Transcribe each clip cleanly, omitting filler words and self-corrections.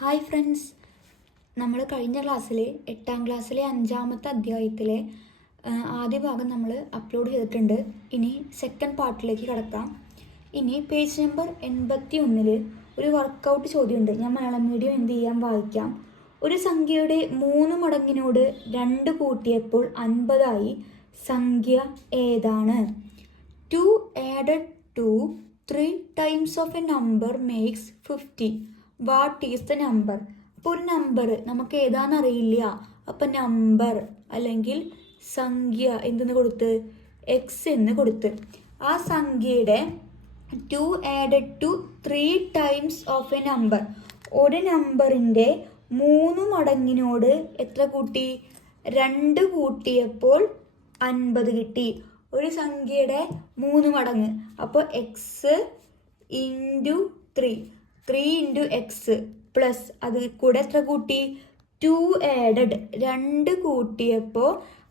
Hi friends, നമ്മൾ കഴിഞ്ഞ ക്ലാസ്സിൽ 8ാം ക്ലാസ്സിലെ 5ാമത്തെ അധ്യായത്തിലെ ആദ്യ ഭാഗം നമ്മൾ അപ്ലോഡ് ചെയ്തിട്ടുണ്ട്. ഇനി സെക്കൻഡ് പാർട്ടിലേക്ക് കിടക്കാം. ഇനി പേജ് നമ്പർ 81 ഒരു വർക്കൗട്ട് ചോദ്യമുണ്ട്. ഞാൻ മലയാളം മീഡിയം എന്ത് ചെയ്യാം, വായിക്കാം. ഒരു സംഖ്യയുടെ 3 മടങ്ങിനോട് 2 കൂട്ടിയപ്പോൾ 50 സംഖ്യ ഏതാണ്? 2 added to 3 times of a number makes 50. What is the number? അപ്പോൾ ഒരു നമ്പർ നമുക്ക് ഏതാണെന്നറിയില്ല. അപ്പം നമ്പർ അല്ലെങ്കിൽ സംഖ്യ എന്തെന്ന് കൊടുത്ത്, എക്സ് എന്ന് കൊടുത്ത്, ആ സംഖ്യയുടെ 2 added to 3 times of a number, ഒരു നമ്പറിൻ്റെ 3 മടങ്ങിനോട് എത്ര കൂട്ടി? 2 കൂട്ടിയപ്പോൾ 50 കിട്ടി. ഒരു സംഖ്യയുടെ 3 മടങ്ങ്, അപ്പോൾ X into 3 into X plus അത് കൂടെ എത്ര കൂട്ടി? 2 ആഡഡ്, 2 കൂട്ടിയപ്പോൾ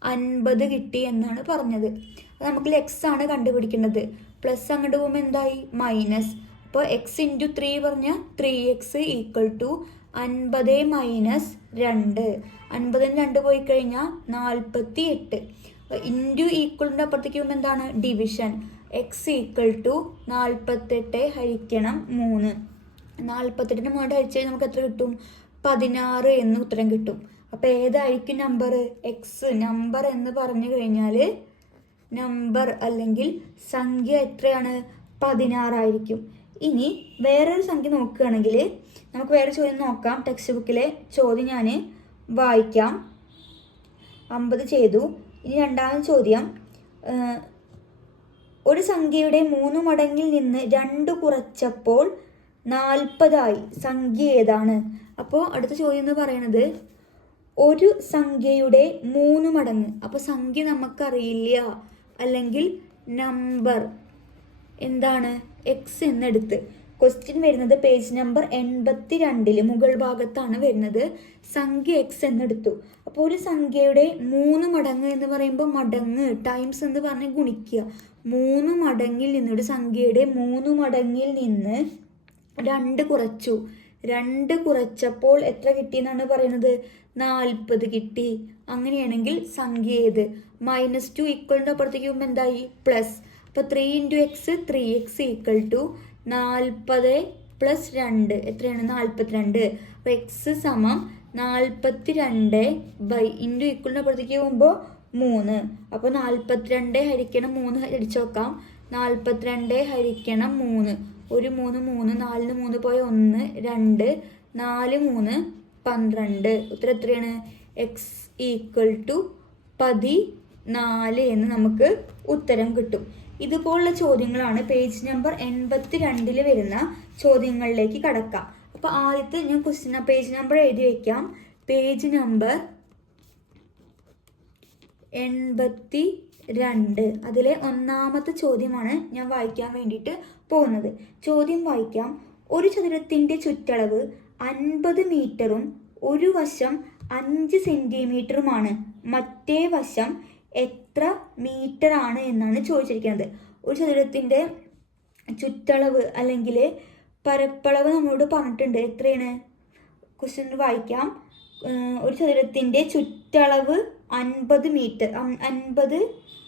50 കിട്ടി എന്നാണ് പറഞ്ഞത്. അപ്പോൾ നമുക്ക് എക്സ് ആണ് കണ്ടുപിടിക്കേണ്ടത്. പ്ലസ് അങ്ങോട്ട് പോകുമ്പോൾ എന്തായി? മൈനസ്. അപ്പോൾ എക്സ് ഇൻറ്റു 3 പറഞ്ഞാൽ 3x ഈക്വൽ ടു 50 മൈനസ് 2. 50 2 പോയി കഴിഞ്ഞാൽ 48. ഇൻറ്റു ഈക്വലിൻ്റെ അപ്പുറത്തേക്ക് പോകുമ്പോൾ എന്താണ്? ഡിവിഷൻ. എക്സ് ഈക്വൽ ടു 48 ഹരിക്കണം 3. 48 മുകളിൽ ഹരിച്ച് കഴിഞ്ഞാൽ നമുക്ക് എത്ര കിട്ടും? 16 എന്ന് ഉത്തരം കിട്ടും. അപ്പോൾ ഏതായിരിക്കും നമ്പർ? എക്സ്. നമ്പർ എന്ന് പറഞ്ഞു കഴിഞ്ഞാൽ നമ്പർ അല്ലെങ്കിൽ സംഖ്യ എത്രയാണ്? 16 ആയിരിക്കും. ഇനി വേറൊരു സംഖ്യ നോക്കുകയാണെങ്കിൽ നമുക്ക് വേറെ ചോദ്യം നോക്കാം. ടെക്സ്റ്റ് ബുക്കിലെ ചോദ്യം ഞാൻ വായിക്കാം. 50 ചെയ്തു. ഇനി രണ്ടാമത്തെ ചോദ്യം, ഒരു സംഖ്യയുടെ 3 മടങ്ങിൽ നിന്ന് 2 കുറച്ചപ്പോൾ 40 സംഖ്യ ഏതാണ്? അപ്പോൾ അടുത്ത ചോദ്യം എന്ന് പറയുന്നത് ഒരു സംഖ്യയുടെ 3 മടങ്ങ്. അപ്പോൾ സംഖ്യ നമുക്കറിയില്ല, അല്ലെങ്കിൽ നമ്പർ എന്താണ്? എക്സ് എന്നെടുത്ത്. ക്വസ്റ്റ്യൻ വരുന്നത് പേജ് നമ്പർ 82 മുകൾ ഭാഗത്താണ് വരുന്നത്. സംഖ്യ എക്സ് എന്നെടുത്തു. അപ്പോൾ ഒരു സംഖ്യയുടെ 3 മടങ്ങ് എന്ന് പറയുമ്പോൾ മടങ്ങ് ടൈംസ് എന്ന് പറഞ്ഞ് ഗുണിക്കുക. 3 മടങ്ങിൽ നിന്ന്, ഒരു സംഖ്യയുടെ 3 മടങ്ങിൽ നിന്ന് 2 കുറച്ചു. 2 കുറച്ചപ്പോൾ എത്ര കിട്ടിയെന്നാണ് പറയുന്നത്? 40 കിട്ടി. അങ്ങനെയാണെങ്കിൽ സംഖ്യ ഏത്? -2 ഈക്വലിൻ്റെ അപ്പുറത്തേക്ക് പോകുമ്പോൾ എന്തായി? പ്ലസ്. അപ്പോൾ 3 into x 3x equal to 40 plus 2 എത്രയാണ്? 42. അപ്പോൾ എക്സ് സമം 42 ബൈ ഇൻറ്റു ഈക്വലിൻ്റെ അപ്പുറത്തേക്ക് പോകുമ്പോൾ 3. അപ്പോൾ 42 ഹരിക്കണം 3 ഹരിച്ചു നോക്കാം. 42 ഹരിക്കണം 3. 1 3 3, 4 3 പോയ 1 2, 4 3 12. ഉത്തരം എത്രയാണ്? എക്സ് ഈക്വൽ ടു 14 എന്ന് നമുക്ക് ഉത്തരം കിട്ടും. ഇതുപോലുള്ള ചോദ്യങ്ങളാണ് പേജ് നമ്പർ 82 വരുന്ന ചോദ്യങ്ങളിലേക്ക് കടക്കാം. അപ്പോൾ ആദ്യത്തെ ഞാൻ ക്വസ്റ്റ്യൻ പേജ് നമ്പർ എഴുതി വയ്ക്കാം. Page number 82. അതിലെ ഒന്നാമത്തെ ചോദ്യമാണ് ഞാൻ വായിക്കാൻ വേണ്ടിയിട്ട് പോകുന്നത്. ചോദ്യം വായിക്കാം. ഒരു ചതുരത്തിൻ്റെ ചുറ്റളവ് 50 മീറ്ററും ഒരു വശം 5 സെൻറ്റിമീറ്ററുമാണ്. മറ്റേ വശം എത്ര മീറ്റർ ആണ് എന്നാണ് ചോദിച്ചിരിക്കുന്നത്. ഒരു ചതുരത്തിൻ്റെ ചുറ്റളവ് അല്ലെങ്കിൽ പരപ്പളവ് നമ്മളോട് പറഞ്ഞിട്ടുണ്ട്. എത്രയാണ്? ക്വസ്റ്റ്യൻ വായിക്കാം. ഒരു ചതുരത്തിൻ്റെ ചുറ്റളവ് 50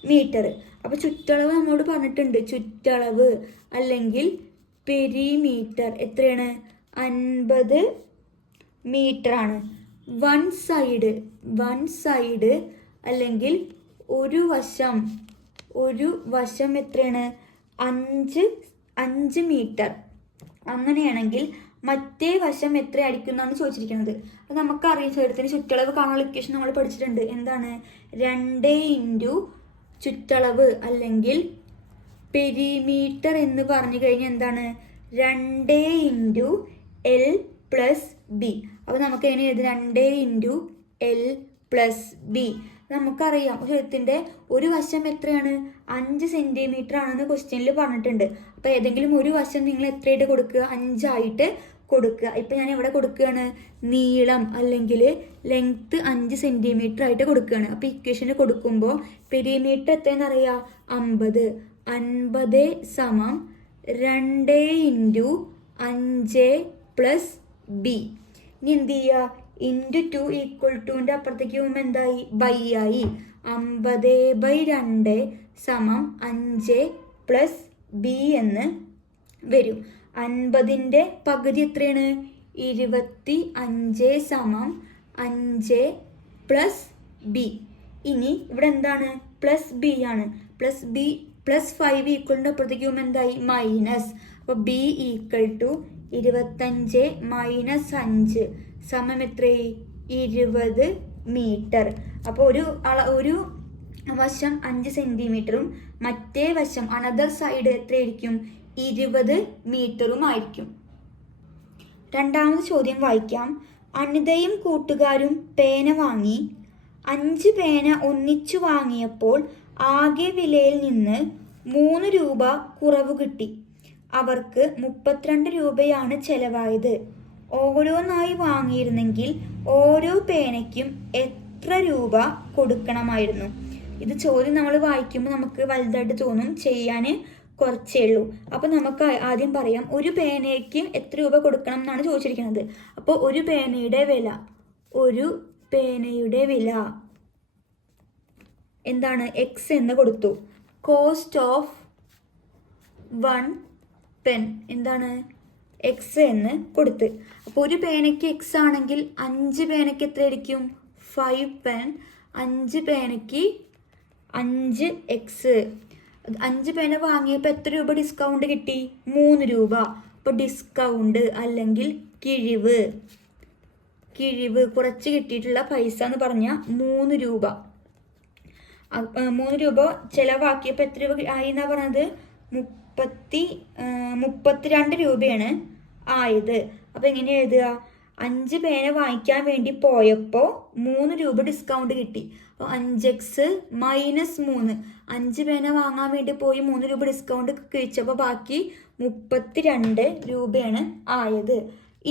മീറ്റർ. അപ്പോൾ ചുറ്റളവ് നമ്മളോട് പറഞ്ഞിട്ടുണ്ട്. ചുറ്റളവ് അല്ലെങ്കിൽ പെരിമീറ്റർ എത്രയാണ്? 50 മീറ്റർ ആണ്. വൺ സൈഡ് അല്ലെങ്കിൽ ഒരു വശം എത്രയാണ്? 5 മീറ്റർ. അങ്ങനെയാണെങ്കിൽ മറ്റേ വശം എത്രയായിരിക്കും എന്നാണ് ചോദിച്ചിരിക്കുന്നത്. അപ്പോൾ നമുക്കറിയാം ചതുരത്തിന് ചുറ്റളവ് കാണാനുള്ള ഇക്വേഷൻ നമ്മൾ പഠിച്ചിട്ടുണ്ട്. എന്താണ്? 2 ഇൻറ്റു ചുറ്റളവ് അല്ലെങ്കിൽ പെരിമീറ്റർ എന്ന് പറഞ്ഞു കഴിഞ്ഞാൽ എന്താണ്? 2 ഇൻറ്റു എൽ പ്ലസ് ബി. അപ്പോൾ നമുക്ക് എങ്ങനെ എഴുതി? 2 ഇൻറ്റു എൽ പ്ലസ് ബി. നമുക്കറിയാം ചതുരത്തിൻ്റെ ഒരു വശം എത്രയാണ്? 5 സെൻറ്റിമീറ്റർ ആണെന്ന് ക്വസ്റ്റ്യനിൽ പറഞ്ഞിട്ടുണ്ട്. അപ്പോൾ ഏതെങ്കിലും ഒരു വശം നിങ്ങൾ എത്രയായിട്ട് കൊടുക്കുക? 5 ആയിട്ട് കൊടുക്കുക. ഇപ്പം ഞാൻ എവിടെ കൊടുക്കുകയാണ്? നീളം അല്ലെങ്കിൽ ലെങ്ത്ത് 5 സെൻറ്റിമീറ്റർ ആയിട്ട് കൊടുക്കുകയാണ്. അപ്പോൾ ഇക്വേഷന് കൊടുക്കുമ്പോൾ പെരിമീറ്റർ എത്രയെന്ന് അറിയാം? 50. 50 സമം 2 ഇൻറ്റു 5 പ്ലസ് ബി. ഇനി എന്ത് ചെയ്യുക, ഇൻറ്റു 2 ഈക്വൽ ടുവിൻ്റെ അപ്പുറത്തേക്ക് പോകുമ്പോൾ എന്തായി, ബൈ ആയി. 50/2 സമം 5 പ്ലസ് ബി എന്ന് വരും. 50ൻ്റെ പകുതി എത്രയാണ്, 25 സമം 5 പ്ലസ് ബി. ഇനി ഇവിടെ എന്താണ്, പ്ലസ് ബി ആണ്. പ്ലസ് ബി പ്ലസ് 5 ഈക്വലിൻ്റെ അപ്പുറത്തേക്ക് പോകുമ്പോൾ എന്തായി, മൈനസ്. അപ്പോൾ ബി ഈക്വൽ ടു 25 മൈനസ് 5 സമം എത്രയായി, 20 മീറ്റർ. അപ്പോൾ ഒരു വശം 5 സെൻറ്റിമീറ്ററും മറ്റേ വശം അനദർ സൈഡ് എത്രയായിരിക്കും, 20 മീറ്ററും ആയിരിക്കും. രണ്ടാമത് ചോദ്യം വായിക്കാം. അനിതയും കൂട്ടുകാരും പേന വാങ്ങി. 5 പേന ഒന്നിച്ചു വാങ്ങിയപ്പോൾ ആകെ വിലയിൽ നിന്ന് 3 രൂപ കുറവ് കിട്ടി. അവർക്ക് 32 രൂപയാണ് ചെലവായത്. ഓരോന്നായി വാങ്ങിയിരുന്നെങ്കിൽ ഓരോ പേനയ്ക്കും എത്ര രൂപ കൊടുക്കണമായിരുന്നു? ഇത് ചോദ്യം നമ്മൾ വായിക്കുമ്പോൾ നമുക്ക് വലുതായിട്ട് തോന്നും, ചെയ്യാൻ കുറച്ചേ ഉള്ളൂ. അപ്പോൾ നമുക്ക് ആദ്യം പറയാം, ഒരു പേനയ്ക്ക് എത്ര രൂപ കൊടുക്കണം എന്നാണ് ചോദിച്ചിരിക്കുന്നത്. അപ്പോൾ ഒരു പേനയുടെ വില എന്താണ്, എക്സ് എന്ന് കൊടുത്തു. കോസ്റ്റ് ഓഫ് 1 പെൻ എന്താണ്, എക്സ് എന്ന് കൊടുത്ത്. അപ്പോൾ ഒരു പേനയ്ക്ക് എക്സ് ആണെങ്കിൽ 5 പേനയ്ക്ക് എത്രയായിരിക്കും, 5 പെൻ. 5 പേനയ്ക്ക് 5 എക്സ്. 5 പേന വാങ്ങിയപ്പോൾ എത്ര രൂപ ഡിസ്കൗണ്ട് കിട്ടി, 3 രൂപ. അപ്പോൾ ഡിസ്കൗണ്ട് അല്ലെങ്കിൽ കിഴിവ് കുറച്ച് കിട്ടിയിട്ടുള്ള പൈസ എന്ന് പറഞ്ഞാൽ 3 രൂപ. 3 രൂപ ചിലവാക്കിയപ്പോൾ എത്ര രൂപ ആയി എന്നാണ് പറഞ്ഞത്, 32 രൂപയാണ് ആയത്. അപ്പോൾ എങ്ങനെ എഴുതുക, 5 പേന വാങ്ങിക്കാൻ വേണ്ടി പോയപ്പോൾ 3 രൂപ ഡിസ്കൗണ്ട് കിട്ടി. അപ്പോൾ 5x മൈനസ് 3. 5 പേന വാങ്ങാൻ വേണ്ടി പോയി 3 രൂപ ഡിസ്കൗണ്ട് കഴിച്ചപ്പോൾ ബാക്കി 32 രൂപയാണ് ആയത്.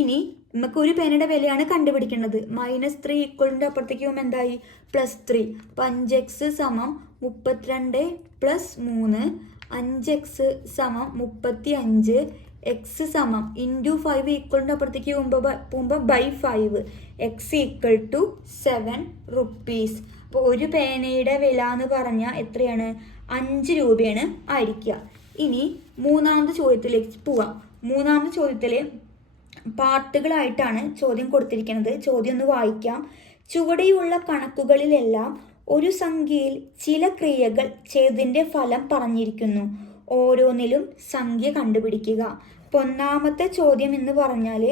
ഇനി നമുക്ക് ഒരു പേനയുടെ വിലയാണ് കണ്ടുപിടിക്കേണ്ടത്. -3 ഈക്വലിൻ്റെ അപ്പുറത്തേക്ക് പോകുമ്പോൾ എന്തായി, +3. അപ്പോൾ 5x സമം 32 പ്ലസ് 3. 5x സമം 35. എക്സ് സമം ഇൻറ്റു 5 ഈക്വലിൻ്റെ അപ്പുറത്തേക്ക് പോകുമ്പോൾ by 5. X equal to 7 rupees. അപ്പോൾ ഒരു പേനയുടെ വില എന്ന് പറഞ്ഞാൽ എത്രയാണ്, 5 രൂപയാണ് ആയിരിക്കുക. ഇനി മൂന്നാമത്തെ ചോദ്യത്തിലേക്ക് പോവാം. മൂന്നാമത്തെ ചോദ്യത്തിൽ പാർട്ടുകളായിട്ടാണ് ചോദ്യം കൊടുത്തിരിക്കുന്നത്. ചോദ്യം ഒന്ന് വായിക്കാം. ചുവടെയുള്ള കണക്കുകളിലെല്ലാം ഒരു സംഖ്യയിൽ ചില ക്രിയകൾ ചെയ്തതിൻ്റെ ഫലം പറഞ്ഞിരിക്കുന്നു. ഓരോന്നിലും സംഖ്യ കണ്ടുപിടിക്കുക. അപ്പോൾ ഒന്നാമത്തെ ചോദ്യം എന്ന് പറഞ്ഞാൽ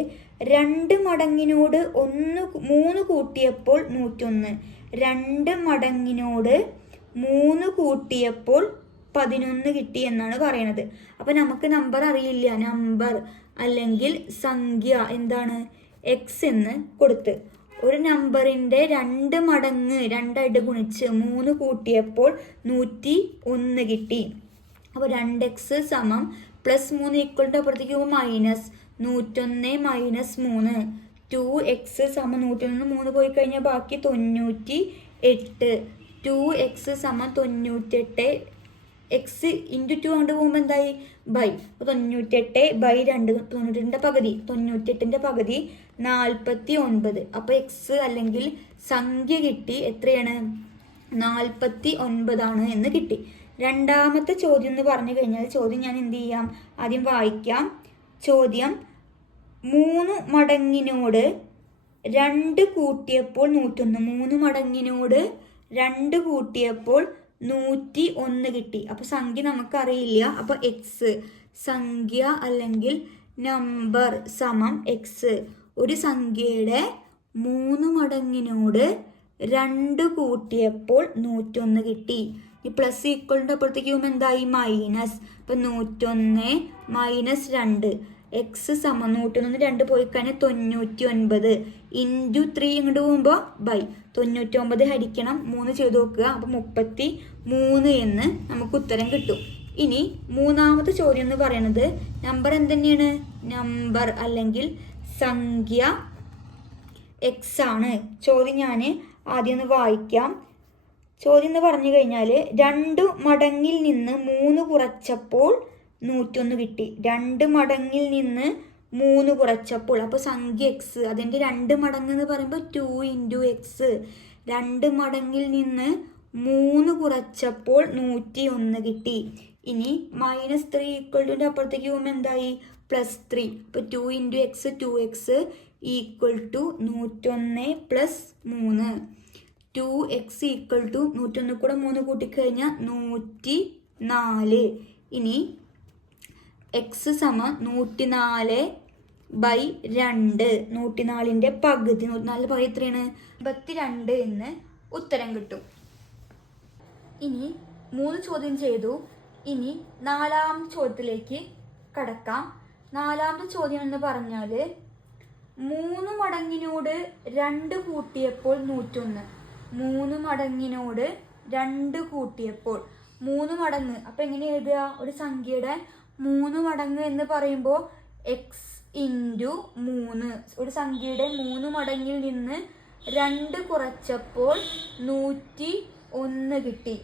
2 മടങ്ങിനോട് 3 കൂട്ടിയപ്പോൾ 101. 2 മടങ്ങിനോട് 3 കൂട്ടിയപ്പോൾ 11 കിട്ടി എന്നാണ് പറയണത്. അപ്പോൾ നമുക്ക് നമ്പർ അറിയില്ല, നമ്പർ അല്ലെങ്കിൽ സംഖ്യ എന്താണ്, എക്സ് എന്ന് കൊടുത്ത് ഒരു നമ്പറിൻ്റെ 2 മടങ്ങ് 2 ഗുണിച്ച് 3 കൂട്ടിയപ്പോൾ 101 കിട്ടി. അപ്പോൾ 2x സമം +3 ഈക്വലിൻ്റെ അപ്പുറത്തേക്ക് പോകുമ്പോൾ മൈനസ് 101 മൈനസ് 3. 2x സമം 101 3 പോയി കഴിഞ്ഞാൽ ബാക്കി 98. 2x സമം 98. എക്സ് ഇൻറ്റു 2 കൊണ്ട് പോകുമ്പോൾ എന്തായി, ബൈ. 98/2 98ൻ്റെ പകുതി 49. അപ്പോൾ എക്സ് അല്ലെങ്കിൽ സംഖ്യ കിട്ടി, എത്രയാണ്, 49 എന്ന് കിട്ടി. രണ്ടാമത്തെ ചോദ്യം എന്ന് പറഞ്ഞു കഴിഞ്ഞാൽ ചോദ്യം ഞാൻ എന്ത് ചെയ്യാം, ആദ്യം വായിക്കാം. ചോദ്യം 3 മടങ്ങിനോട് 2 കൂട്ടിയപ്പോൾ 101. 3 മടങ്ങിനോട് 2 കൂട്ടിയപ്പോൾ 101 കിട്ടി. അപ്പോൾ സംഖ്യ നമുക്കറിയില്ല. അപ്പോൾ എക്സ് സംഖ്യ അല്ലെങ്കിൽ നമ്പർ സമം എക്സ്. ഒരു സംഖ്യയുടെ 3 മടങ്ങിനോട് 2 കൂട്ടിയപ്പോൾ 101 കിട്ടി. ഈ പ്ലസ് ഈക്വലിൻ്റെ അപ്പുറത്തേക്ക് പോകുമ്പോൾ എന്തായി, മൈനസ്. അപ്പം 101 മൈനസ് 2. എക്സ് സമം 101 2 പോയി കഴിഞ്ഞാൽ 99 ഇൻറ്റു 3 ഇങ്ങോട്ട് പോകുമ്പോൾ ബൈ 99 ഹരിക്കണം 3 ചെയ്ത് നോക്കുക. അപ്പം 33 എന്ന് നമുക്ക് ഉത്തരം കിട്ടും. ഇനി മൂന്നാമത്തെ ചോദ്യം എന്ന് പറയുന്നത് നമ്പർ എന്തുതന്നെയാണ്, നമ്പർ അല്ലെങ്കിൽ സംഖ്യ എക്സ് ആണ്. ചോദ്യം ഞാൻ ആദ്യം ഒന്ന് വായിക്കാം. ചോദ്യം എന്ന് പറഞ്ഞു കഴിഞ്ഞാൽ 2 മടങ്ങിൽ നിന്ന് 3 കുറച്ചപ്പോൾ 101 കിട്ടി. 2 മടങ്ങിൽ നിന്ന് 3 കുറച്ചപ്പോൾ, അപ്പോൾ സംഖ്യ എക്സ് അതിൻ്റെ 2 മടങ്ങ് എന്ന് പറയുമ്പോൾ 2 ഇൻറ്റു എക്സ്. 2 മടങ്ങിൽ നിന്ന് 3 കുറച്ചപ്പോൾ 101 കിട്ടി. ഇനി -3 = അപ്പുറത്തേക്ക് പോകുമ്പോൾ എന്തായി? +3. അപ്പോൾ 2 ഇൻറ്റു എക്സ് 2x = 101 + 3. 2x = 101 കൂടെ 3 കൂട്ടിക്കഴിഞ്ഞാൽ 104. ഇനി എക്സ് സമം 104/2. 104ൻ്റെ പകുതി, 104 പകുതി എത്രയാണ്? 22 എന്ന് ഉത്തരം കിട്ടും. ഇനി 3 ചോദ്യം ചെയ്തു. ഇനി 4ാമത്തെ ചോദ്യത്തിലേക്ക് കടക്കാം. 4ാമത്തെ ചോദ്യം എന്ന് പറഞ്ഞാൽ 3 മടങ്ങിനോട് 2 കൂട്ടിയപ്പോൾ 101. 3 മടങ്ങിനോട് 2 കൂട്ടിയപ്പോൾ 3 മടങ്ങ്. അപ്പം എങ്ങനെ എഴുതുക? ഒരു സംഖ്യയുടെ 3 മടങ്ങ് എന്ന് പറയുമ്പോൾ എക്സ് ഇൻറ്റു 3. ഒരു സംഖ്യയുടെ 3 മടങ്ങിൽ നിന്ന് 2 കുറച്ചപ്പോൾ 101 കിട്ടി.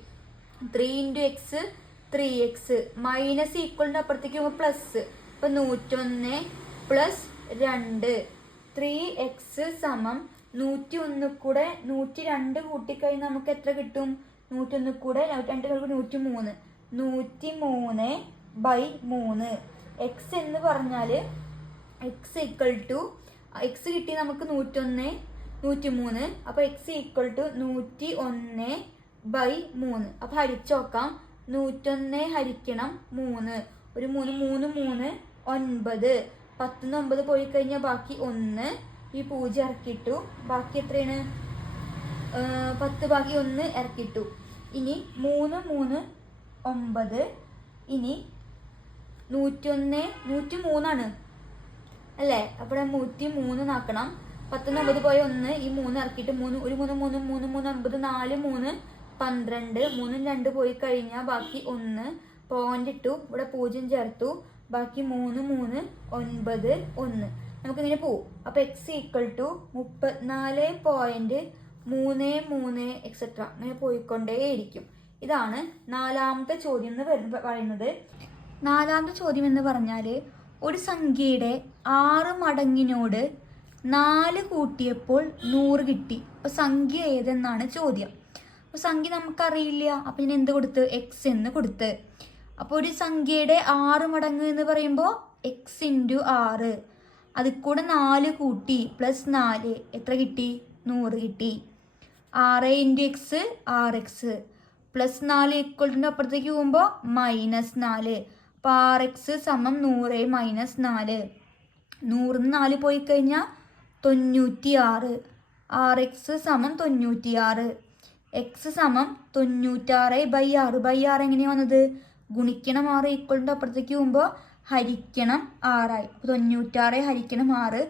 3 ഇൻറ്റു എക്സ് 3x. മൈനസ് ഈക്വലിൻ്റെ അപ്പുറത്തേക്ക് പോകുമ്പോൾ പ്ലസ്. അപ്പം 101 + 2. 3x സമം 101 കൂടെ 102 കൂട്ടിക്കഴിഞ്ഞാൽ നമുക്ക് എത്ര കിട്ടും? 101 കൂടെ 103. 103/3. എക്സ് എന്ന് പറഞ്ഞാൽ എക്സ് കിട്ടി നമുക്ക് 101 103. അപ്പോൾ എക്സ് = 101/3. അപ്പോൾ ഹരിച്ചു നോക്കാം. 101 ഹരിക്കണം 3. ഒരു 3 3 3 9. 10 9 പോയി കഴിഞ്ഞാൽ ബാക്കി 1. ഈ 0 ഇറക്കിയിട്ടു. ബാക്കി എത്രയാണ്? 10 ബാക്കി 1 ഇറക്കിയിട്ടു. ഇനി 3 3 9. ഇനി 101 103 അല്ലേ? അപ്പോൾ 103 ആക്കണം. 10 9 പോയ 1. ഈ 3 ഇറക്കിയിട്ട് 3 1 3 3 3 3 9 4 3 12. 3 2 പോയി കഴിഞ്ഞാൽ ബാക്കി 1. പോയിന്റ് ഇട്ടു. ഇവിടെ 0 ചേർത്തു. ബാക്കി 3 3 9 1. നമുക്കിങ്ങനെ പോവും. അപ്പോൾ എക്സ് = 34.33 എക്സെട്ര അങ്ങനെ പോയിക്കൊണ്ടേയിരിക്കും. ഇതാണ് 4ാമത്തെ ചോദ്യം എന്ന് പറയുന്നത്. 4ാമത്തെ ചോദ്യം എന്ന് പറഞ്ഞാൽ ഒരു സംഖ്യയുടെ 6 മടങ്ങിനോട് 4 കൂട്ടിയപ്പോൾ 100 കിട്ടി. അപ്പോൾ സംഖ്യ ഏതെന്നാണ് ചോദ്യം. അപ്പോൾ സംഖ്യ നമുക്കറിയില്ല. അപ്പോൾ ഞാൻ എന്ത് കൊടുത്ത്? എക്സ് എന്ന് കൊടുത്ത്. അപ്പോൾ ഒരു സംഖ്യയുടെ 6 മടങ്ങ് എന്ന് പറയുമ്പോൾ എക്സ് ഇൻറ്റു 6. അതിൽ കൂടെ 4 കൂട്ടി +4 എത്ര കിട്ടി? 100 കിട്ടി. 6 ഇൻറ്റു എക്സ് 6x +4 = അപ്പുറത്തേക്ക് പോകുമ്പോൾ -4. അപ്പോൾ 6x സമം 100 - 4. 100 4 പോയി കഴിഞ്ഞാൽ 96. 6x സമം 96. എക്സ് സമം 96/6. എങ്ങനെയാണ് വന്നത്? ഗുണിക്കണം 6 = അപ്പുറത്തേക്ക് പോകുമ്പോൾ ഹരിക്കണം 6 ആയി. അപ്പോൾ 96 ഹരിക്കണം 6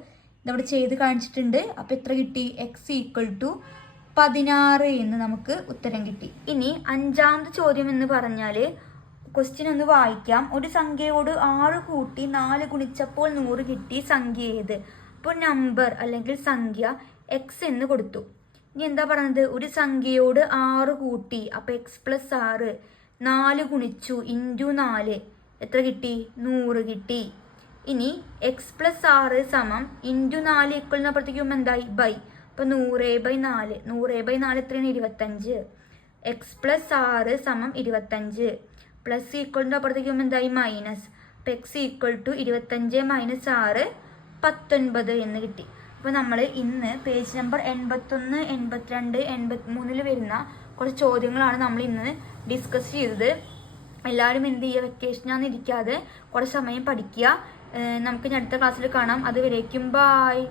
ഇതവിടെ ചെയ്ത് കാണിച്ചിട്ടുണ്ട്. അപ്പോൾ എത്ര കിട്ടി? എക്സ് = 16 എന്ന് നമുക്ക് ഉത്തരം കിട്ടി. ഇനി 5ാമത്തെ ചോദ്യം എന്ന് പറഞ്ഞാൽ ക്വസ്റ്റ്യൻ ഒന്ന് വായിക്കാം. ഒരു സംഖ്യയോട് 6 കൂട്ടി 4 ഗുണിച്ചപ്പോൾ 100 കിട്ടി. സംഖ്യ ഏത്? അപ്പോൾ നമ്പർ അല്ലെങ്കിൽ സംഖ്യ എക്സ് എന്ന് കൊടുത്തു. ഇനി എന്താ പറയുന്നത്? ഒരു സംഖ്യയോട് 6 കൂട്ടി. അപ്പോൾ x + 6. 4 ഗുണിച്ചു ഇൻറ്റു 4 എത്ര കിട്ടി? 100 കിട്ടി. ഇനി x + 6 സമം ഇൻറ്റു 4 = അപ്പുറത്തേക്ക് പോകുമ്പോൾ എന്തായി? ബൈ. അപ്പോൾ 100/4. 100/4 എത്രയാണ്? 25. x + 6 സമം 25. പ്ലസ് = അപ്പുറത്തേക്ക് പോകുമ്പോൾ എന്തായി? മൈനസ്. അപ്പോൾ x = 25 - 6 19 എന്ന് കിട്ടി. അപ്പോൾ നമ്മൾ ഇന്ന് പേജ് നമ്പർ 81 82 83 വരുന്ന കുറച്ച് ചോദ്യങ്ങളാണ് നമ്മൾ ഇന്ന് ഡിസ്കസ് ചെയ്തത്. എല്ലാവരും എന്ത് ചെയ്യുക? വെക്കേഷനാന്ന് ഇരിക്കാതെ കുറച്ച് സമയം പഠിക്കുക. നമുക്ക് അടുത്ത ക്ലാസ്സിൽ കാണാം. അതുവരേക്കും ബായ്.